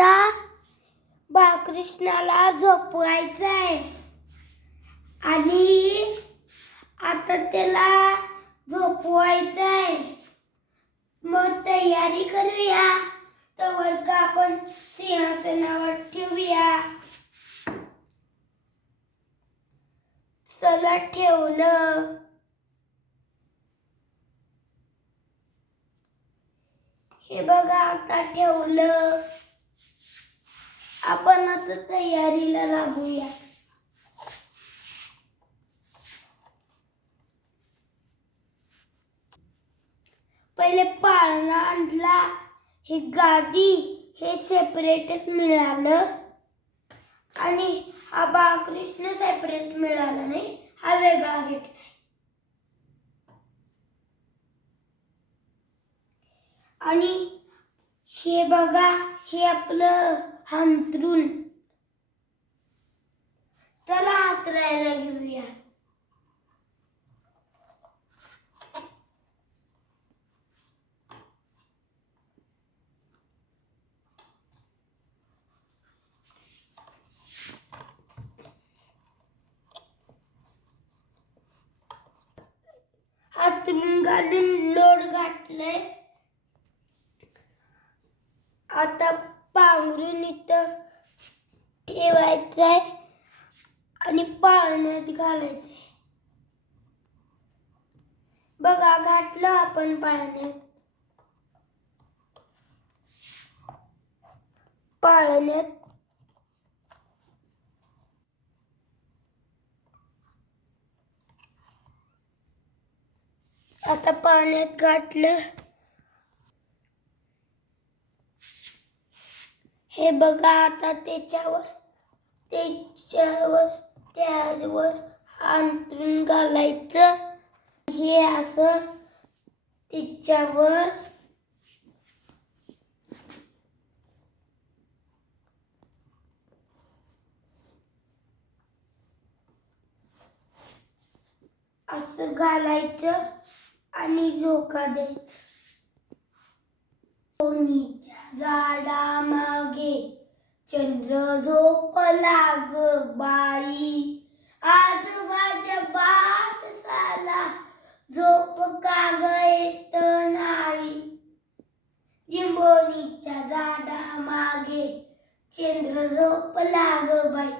आता बाळकृष्णाला झोपवायचं आहे आणि आता त्याला झोपवायचं आहे मग तयारी करूया. तर का आपण सिंहासनावर ठेवूया? चला ठेवलं. हे बघा आता ठेवलं. आपण आता तयारीला लागूया. पहिले पाळणा आणला ही गादी हे सेपरेटच मिळालं. आणि हा बाळकृष्ण सेपरेट मिळाला नाही हा वेगळा घेतला. आणि हे बघा हे आपलं अंतरून चला हातरायला घेऊया. हातरून घालून लोड घातलंय. आता ठेवायचंय आणि पाळण्यात घालायचे. बघा घातलं आपण पाळण्यात पाळण्यात आता पाण्यात घातलं. हे बघा आता त्याच्यावर. त्याच्यावर त्यावर अंतरून घालायचं. हे असं त्याच्यावर. असं घालायचं आणि झोका द्यायचा. कोणीच्या झाडामागे. चंद्र झोप लाग बाई. आज माझ्या बात साला झोप का ग येत नाही. लिंबोणीच्या झाडा मागे चंद्र झोप लाग बाई.